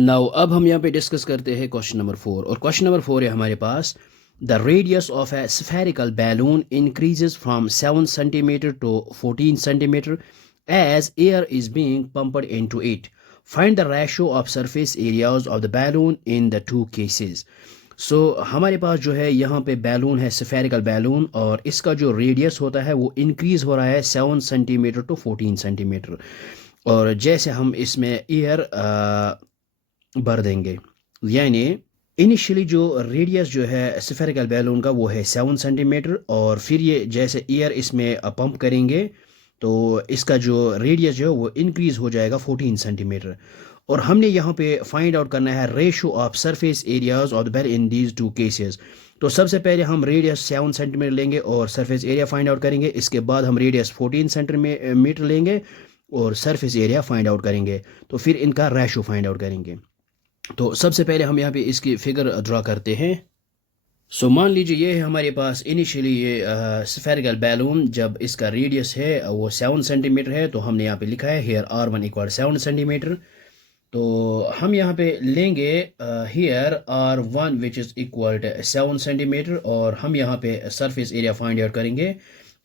Now अब हम यहाँ पे डिस्कस करते हैं क्वेश्चन नंबर 4 और क्वेश्चन नंबर 4 है हमारे पास। The radius of a spherical balloon increases from 7 centimetre to 14 centimetre as air is being pumped into it. Find the ratio of surface areas of the balloon in the two cases. सो हमारे पास जो है यहाँ पे balloon है spherical balloon और इसका जो radius होता है वो इंक्रीज हो रहा है 7 सेंटीमीटर टू 14 सेंटीमीटर। और जैसे हम इसमें एयर भर देंगे, यानी इनिशियली जो रेडियस जो है स्फेरिकल बैलून का वो है 7 सेंटीमीटर और फिर ये जैसे एयर इसमें पंप करेंगे तो इसका जो रेडियस जो है वो इंक्रीज हो जाएगा 14 सेंटीमीटर। और हमने यहाँ पे फाइंड आउट करना है ratio of surface areas of the ball in these two cases. तो सबसे पहले हम रेडियस 7 सेंटीमीटर लेंगे और सरफेस एरिया फाइंड आउट करेंगे। इसके बाद हम रेडियस 14 सेंटीमीटर लेंगे और सरफेस एरिया फाइंड आउट करेंगे। तो फिर इनका रेशो फाइंड आउट करेंगे। तो सबसे पहले हम यहाँ पे इसकी फिगर ड्रा करते हैं। सो मान लीजिए ये है हमारे पास इनिशियली ये स्फेरिकल बैलून, जब इसका रेडियस है वो 7 सेंटीमीटर है तो हमने यहाँ पे लिखा है हेयर R1 इक्वल 7 सेंटीमीटर। तो हम यहाँ पे लेंगे here R1 which is equal 7 centimetre और हम यहाँ पे सरफेस एरिया फाइंड आउट करेंगे,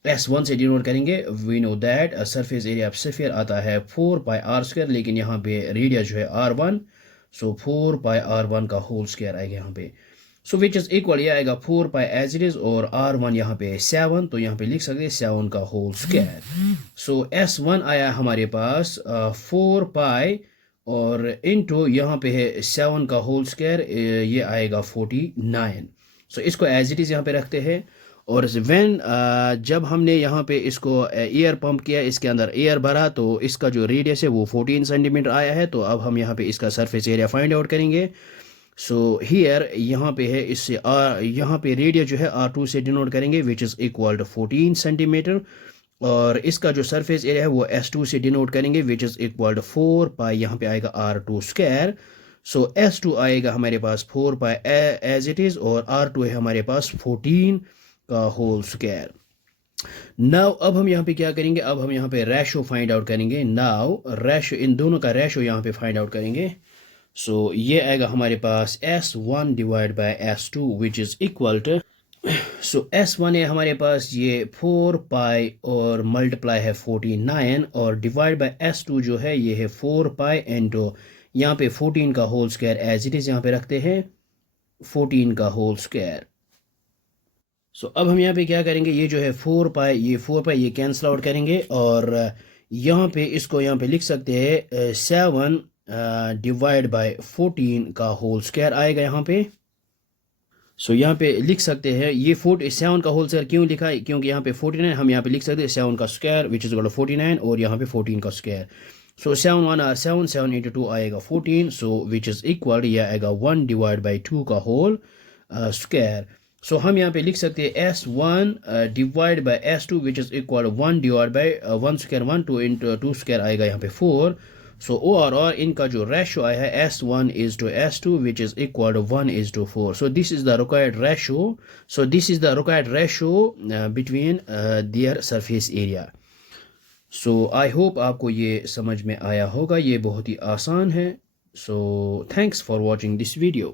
S1 से डिनोट करेंगे। We know that surface area sphere आता है 4 पाई आर स्क्वायर, लेकिन यहाँ पे रेडियस जो है R1, सो 4 पाई R1 का होल स्क्वायर आएगा यहाँ पे। सो विच इज इक्वल ये आएगा 4 पाई एज इट इज और R1 यहाँ पे 7, तो यहाँ पे लिख सकते हैं 7 का होल स्क्वायर। सो S1 आया हमारे पास 4 पाई और इनटू यहाँ पे है 7 का होल स्क्वायर, ये आएगा 49। सो इसको एज इट इज यहाँ पे रखते हैं। और व्हेन जब हमने यहाँ पे इसको एयर पंप किया, इसके अंदर एयर भरा, तो इसका जो रेडियस है वो 14 सेंटीमीटर आया है। तो अब हम यहाँ पे इसका सरफेस एरिया फाइंड आउट करेंगे। सो हियर यहाँ पे है इससे यहाँ पे रेडियस जो है R2 से डिनोट करेंगे which is equal to 14 centimetre और इसका जो सरफेस एरिया है वो S2 से डिनोट करेंगे विच इज़ इक्वल टू 4 पाई, यहाँ पे आएगा R2 स्क्वायर। सो S2 आएगा हमारे पास 4 पाई एज इट इज़ और R2 है हमारे पास 14 का होल स्क्वायर। नाउ अब हम यहाँ पे क्या करेंगे, अब हम यहाँ पे रेशो फाइंड आउट करेंगे। नाउ रेशो, इन दोनों का रेशो यहाँ पे फाइंड आउट करेंगे। सो ये आएगा हमारे पास S1 divide by S2 which is equal to, so S1 है हमारे पास ये 4 पाई और मल्टीप्लाई है 49 और डिवाइड बाय S2 जो है ये है 4 पाई इंटू यहाँ पे 14 का whole square as it is यहाँ पे रखते हैं 14 का होल स्क्वायर। सो अब हम यहाँ पे क्या करेंगे, ये जो है 4 पाई ये कैंसिल आउट करेंगे और यहाँ पे इसको यहाँ पे लिख सकते हैं 7 डिवाइड बाय 14 का होल स्क्वायर आएगा यहाँ पे। सो यहाँ पे लिख सकते हैं ये 7 का होल स्क्वायर क्यों लिखा है, क्योंकि यहाँ पे 49, हम यहाँ पे लिख सकते हैं 7 का square which is equal to 49 और यहाँ पे 14 का स्क्वायर। सो 7 इंटू 2 आएगा 14, सो विच इज इक्वल ये आएगा 1 डिवाइड बाई 2 का होल स्क्वायर। सो हम यहाँ पे लिख सकते हैं S1 divide by S2 which is equal 1 divide by 1 square 1, 2 into 2 square आएगा यहाँ पे 4। सो ओवरऑल इनका जो रेशो आया है S1 is to S2 which is equal to 1 is to 4. So this is the required ratio. So this is the required ratio between their surface area. So I hope आपको ये समझ में आया होगा, ये बहुत ही आसान है। So thanks for watching this video.